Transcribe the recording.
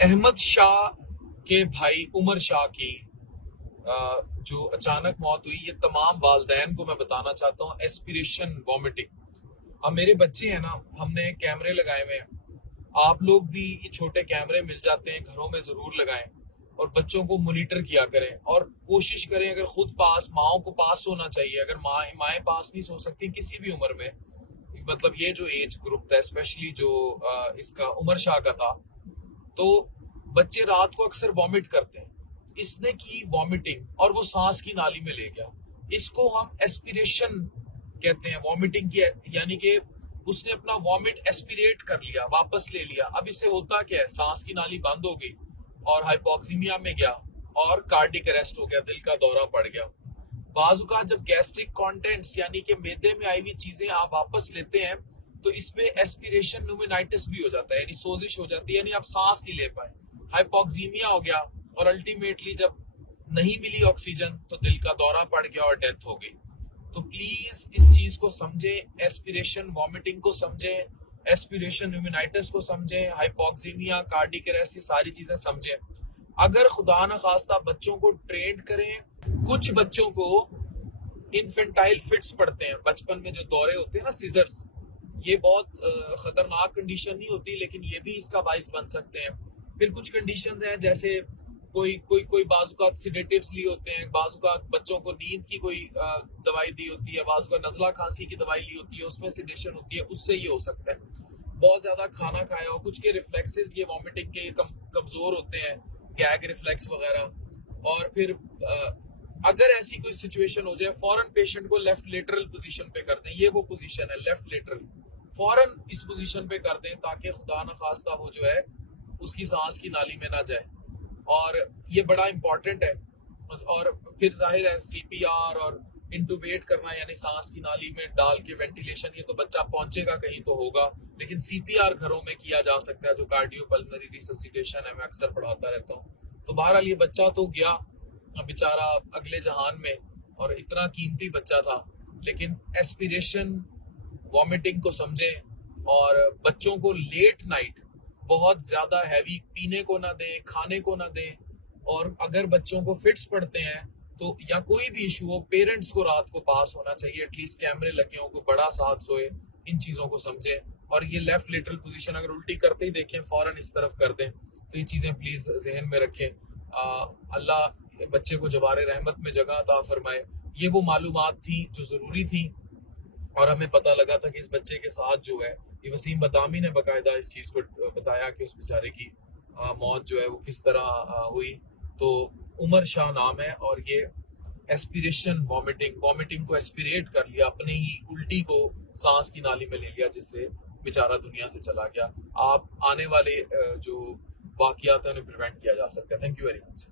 अहमद शाह के भाई उमर शाह की जो अचानक मौत हुई, ये तमाम वालदैन को मैं बताना चाहता हूँ। Aspiration vomiting. अब मेरे बच्चे हैं ना, हमने कैमरे लगाए हुए हैं। आप लोग भी ये छोटे कैमरे मिल जाते हैं, घरों में जरूर लगाएं और बच्चों को मॉनिटर किया करें और कोशिश करें, अगर खुद पास, माओ को पास होना चाहिए। अगर माएँ पास नहीं सो सकती किसी भी उम्र में, मतलब ये जो एज ग्रुप था, स्पेशली जो इसका उमर शाह का था, तो बच्चे रात को अक्सर वॉमिट करते हैं। इसने की वॉमिटिंग और वो सांस की नाली में ले गया। इसको हम एस्पिरेशन कहते हैं, वॉमिटिंग की, यानी कि उसने अपना वॉमिट एस्पिरेट कर लिया, वापस ले लिया। अब इससे होता क्या है, सांस की नाली बंद हो गई और हाइपोक्सीमिया में गया और कार्डिक अरेस्ट हो गया, दिल का दौरा पड़ गया। बाजुका जब गैस्ट्रिक कंटेंट्स यानी कि मैदे में आई हुई चीजें आप वापस लेते हैं, तो इसमें एस्पिरेशन न्यूमेनाइटिस भी हो जाता है, यानी सोजिश हो जाती है, यानी आप सांस नहीं ले पाए, हाइपोक्सीमिया हो गया और अल्टीमेटली जब नहीं मिली ऑक्सीजन तो दिल का दौरा पड़ गया और डेथ हो गई। तो प्लीज इस चीज को समझें, एस्पिरेशन वॉमिटिंग को समझें, एस्पिरेशन न्यूमेनाइटिस को समझें, हाइपोक्सीमिया, कार्डिक अरेस्ट, ये सारी चीजें समझें। अगर खुदा न खास्ता बच्चों को ट्रेन करें, कुछ बच्चों को इन्फेंटाइल फिट्स पड़ते हैं, बचपन में जो दौरे होते हैं ना, सीजर्स, ये बहुत खतरनाक कंडीशन नहीं होती, लेकिन ये भी इसका बाइस बन सकते हैं। फिर कुछ कंडीशंस हैं, जैसे कोई कोई कोई बाजुकात सिडेटिव्स लिए होते हैं, बाजुकात बच्चों को नींद की कोई दवाई दी होती है, बाजुकात नजला खांसी की दवाई ली होती है, उसमें सिडेशन होती है, उससे ये हो सकता है। बहुत ज्यादा खाना खाया हो, कुछ के रिफ्लेक्सेस ये वॉमिटिंग के कमजोर होते हैं, गैग रिफ्लेक्स वगैरह। और फिर अगर ऐसी कोई सिचुएशन हो जाए, फौरन पेशेंट को लेफ्ट लेटरल पोजीशन पे कर दें। ये वो पोजीशन है, लेफ्ट लेटरल, फौरन इस पोजीशन पे कर दें ताकि खुदा न खास्ता वो जो है उसकी सांस की नाली में ना जाए। और ये बड़ा इंपॉर्टेंट है। और फिर जाहिर है सीपीआर और इंटूबेट करना, यानी सांस की नाली में डाल के वेंटिलेशन, ये तो बच्चा पहुंचेगा कहीं तो होगा, लेकिन सीपीआर घरों में किया जा सकता है, जो कार्डियोपल्मोनरी रिससिटेशन है, मैं अक्सर पढ़ाता रहता हूँ। तो बहरहाल ये बच्चा तो गया बेचारा अगले जहान में, और इतना कीमती बच्चा था। लेकिन एस्पिरेशन वॉमिटिंग को समझें और बच्चों को लेट नाइट बहुत ज्यादा हैवी पीने को ना दें, खाने को ना दें। और अगर बच्चों को फिट्स पड़ते हैं तो, या कोई भी इशू हो, पेरेंट्स को रात को पास होना चाहिए, एटलीस्ट कैमरे लगे हों, को बड़ा साथ सोए। इन चीजों को समझें। और ये लेफ्ट लेटरल पोजीशन अगर उल्टी करते ही देखें, फौरन इस तरफ कर दें। तो ये चीजें प्लीज जहन में रखें। अल्लाह बच्चे को जवारे रहमत में जगह अता फरमाए। ये वो मालूमात थी जो जरूरी थी, और हमें पता लगा था कि इस बच्चे के साथ जो है, ये वसीम बदामी ने बाकायदा इस चीज को बताया कि उस बेचारे की मौत जो है वो किस तरह हुई। तो उमर शाह नाम है, और ये एस्पिरेशन वॉमिटिंग को एस्पिरेट कर लिया, अपने ही उल्टी को सांस की नाली में ले लिया, जिससे बेचारा दुनिया से चला गया। आप आने वाले जो वाकयात है उन्हें प्रिवेंट किया जा सकता है। Thank you very much.